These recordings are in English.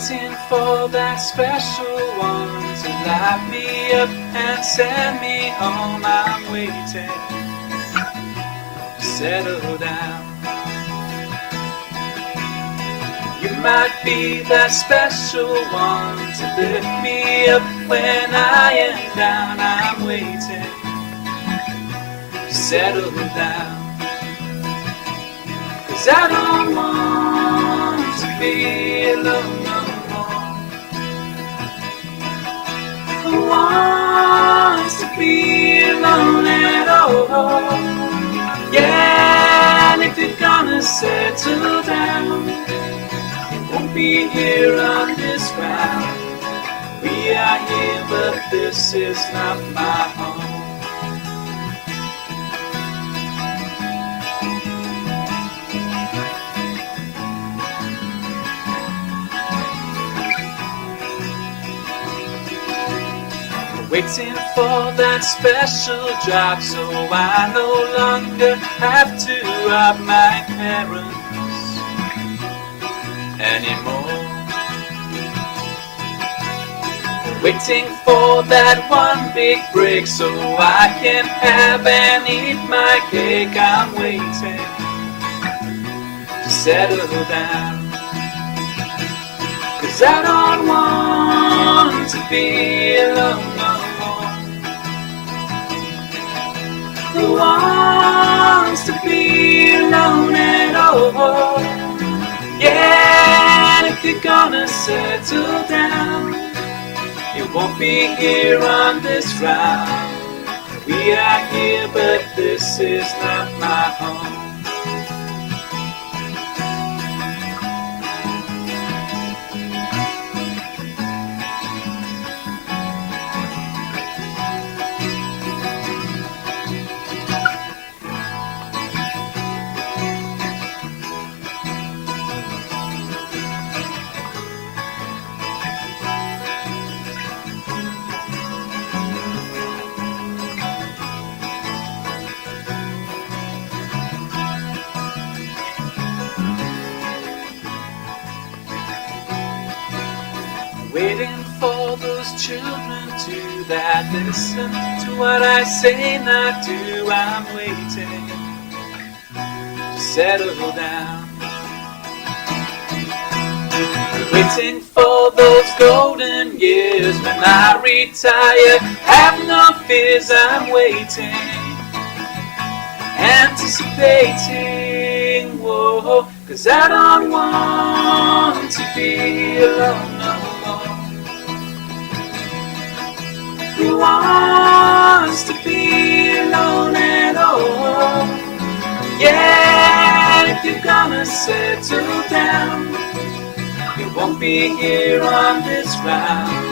waiting for that special one to light me up and send me home. I'm waiting to settle down. You might be that special one to lift me up when I am down. I'm waiting to settle down. 'Cause I don't want to be alone no more. Who wants to be alone at all? Yeah, and if you're gonna settle down, you won't be here on this ground. We are here, but this is not my home. Waiting for that special job, so I no longer have to rob my parents anymore. Waiting for that one big break, so I can have and eat my cake. I'm waiting to settle down. 'Cause I don't want to be alone no more. Who wants to be alone at all? Yeah, and if you're gonna settle down, you won't be here on this round. We are here, but this is not my home. Waiting for those children to that listen to what I say, not do. I'm waiting to settle down. Waiting for those golden years when I retire. Have no fears, I'm waiting, anticipating, whoa, 'cause I don't want to be alone no more. Who wants to be alone at all? Yeah, if you're gonna settle down, you won't be here on this round.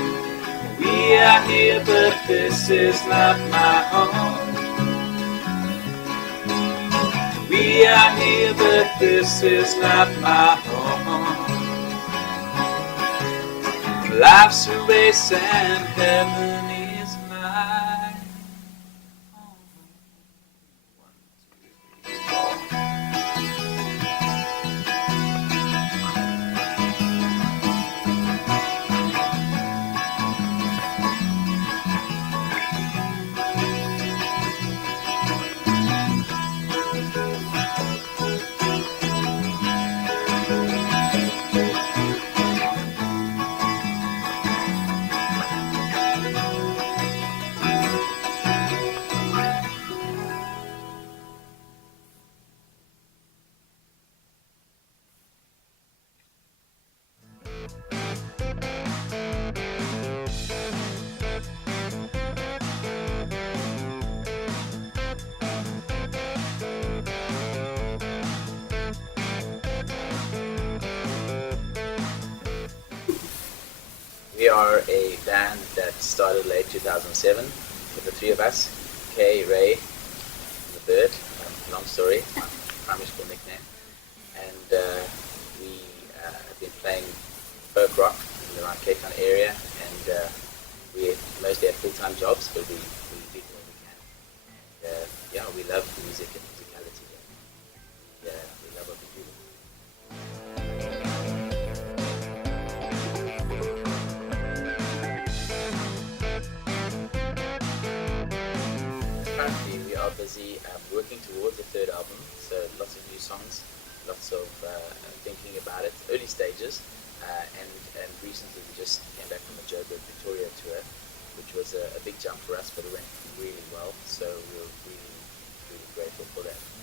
We are here, but this is not my home. We are here, but this is not my home. Life's a race and heaven is my home. 1, 2, 3, 4. We are a band that started late 2007 with the three of us, Kay, Ray, and the Bird. Long story, my primary school nickname. And we have been playing folk rock in the around Cape Town area, and we mostly have full-time jobs, but we do what we can. And yeah, we love music and musicality. We love what we do. busy working towards the third album, so lots of new songs, lots of thinking about it, early stages, and recently we just came back from the Joburg Victoria tour, which was a big jump for us, but it went really well, so we were really, really grateful for that.